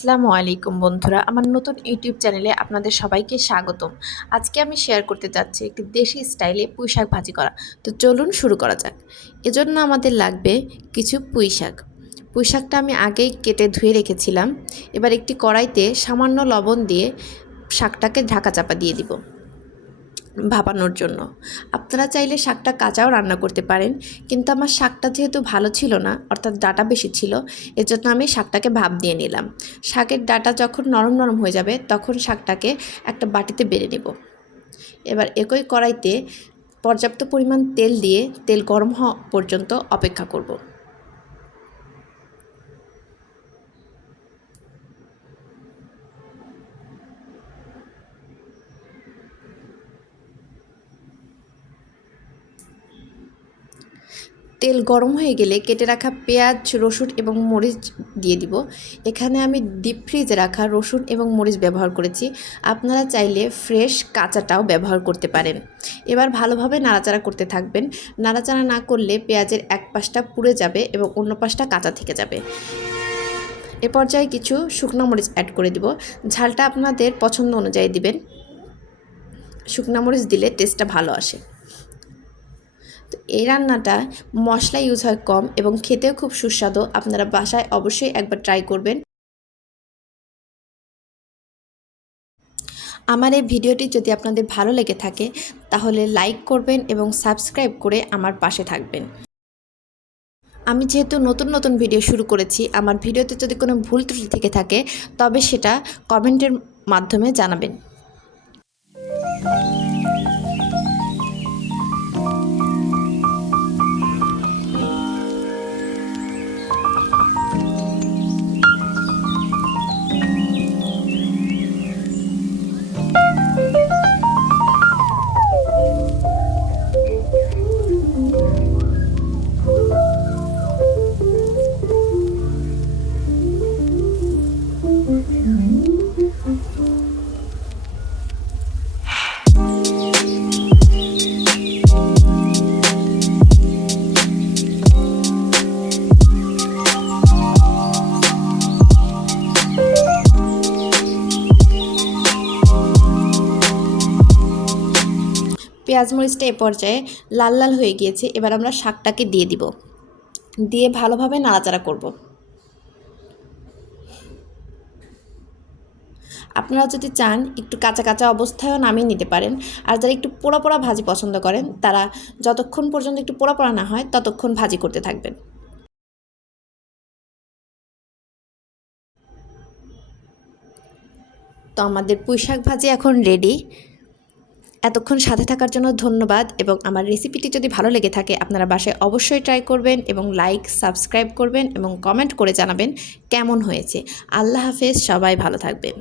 আসসালামু আলাইকুম বন্ধুরা, আমার নতুন ইউটিউব চ্যানেলে আপনাদের সবাইকে স্বাগতম। আজকে আমি শেয়ার করতে যাচ্ছি একটি দেশি স্টাইলে পুঁই শাক ভাজি করা। তো চলুন শুরু করা যাক। এজন্য আমাদের লাগবে কিছু পুঁই শাক পুঁই শাকটা আমি আগেই কেটে ধুয়ে রেখেছিলাম। এবার একটি কড়াইতে সামান্য লবণ দিয়ে শাকটাকে ঢাকা চাপা দিয়ে দিব। ভাপানোর জন্য। আপনারা চাইলে শাকটা কাঁচাও রান্না করতে পারেন, কিন্তু আমার শাকটা যেহেতু ভালো ছিল না, অর্থাৎ ডাটা বেশি ছিল, এজন্য আমি শাকটাকে ভাপ দিয়ে নিলাম। শাকের ডাটা যখন নরম নরম হয়ে যাবে, তখন শাকটাকে একটা বাটিতে বেড়ে নেব। এবার একই কড়াইতে পর্যাপ্ত পরিমাণ তেল দিয়ে, তেল গরম হওয়া পর্যন্ত অপেক্ষা করব। তেল গরম হয়ে গেলে কেটে রাখা পেঁয়াজ, রসুন এবং মরিচ দিয়ে দিব। এখানে আমি ডিপ ফ্রিজে রাখা রসুন এবং মরিচ ব্যবহার করেছি। আপনারা চাইলে ফ্রেশ কাঁচাটাও ব্যবহার করতে পারেন। এবার ভালোভাবে নাড়াচাড়া করতে থাকবেন। নাড়াচাড়া না করলে পেঁয়াজের এক পাশটা পুড়ে যাবে এবং অন্য পাশটা কাঁচা থেকে যাবে। এ পর্যায়ে কিছু শুকনো মরিচ অ্যাড করে দিব। ঝালটা আপনাদের পছন্দ অনুযায়ী দিবেন। শুকনো মরিচ দিলে টেস্টটা ভালো আসে। এই রান্নাটা মশলা ইউজ হয় কম এবং খেতেও খুব সুস্বাদু। আপনারা বাসায় অবশ্যই একবার ট্রাই করবেন। আমার এই ভিডিওটি যদি আপনাদের ভালো লেগে থাকে, তাহলে লাইক করবেন এবং সাবস্ক্রাইব করে আমার পাশে থাকবেন। আমি যেহেতু নতুন নতুন ভিডিও শুরু করেছি, আমার ভিডিওতে যদি কোনো ভুল ত্রুটি থেকে থাকে, তবে সেটা কমেন্টের মাধ্যমে জানাবেন। পেঁয়াজ মরিচটা এ পর্যায়ে লাল লাল হয়ে গিয়েছে, এবার আমরা শাকটাকে দিয়ে দিব। দিয়ে ভালোভাবে নাড়াচাড়া করব। আপনারা যদি চান একটু কাঁচা কাঁচা অবস্থায়ও নামিয়ে নিতে পারেন, আর যারা একটু পোড়া পোড়া ভাজি পছন্দ করেন, তারা যতক্ষণ পর্যন্ত একটু পোড়া পোড়া না হয়, ততক্ষণ ভাজি করতে থাকবেন। তো আমাদের পুঁই শাক ভাজি এখন রেডি এতক্ষণ সাথে থাকার জন্য ধন্যবাদ এবং আমার রেসিপিটি যদি ভালো লেগে থাকে, আপনারা বাসায় অবশ্যই ট্রাই করবেন এবং লাইক সাবস্ক্রাইব করবেন এবং কমেন্ট করে জানাবেন কেমন হয়েছে। আল্লাহ হাফেজ, সবাই ভালো থাকবেন।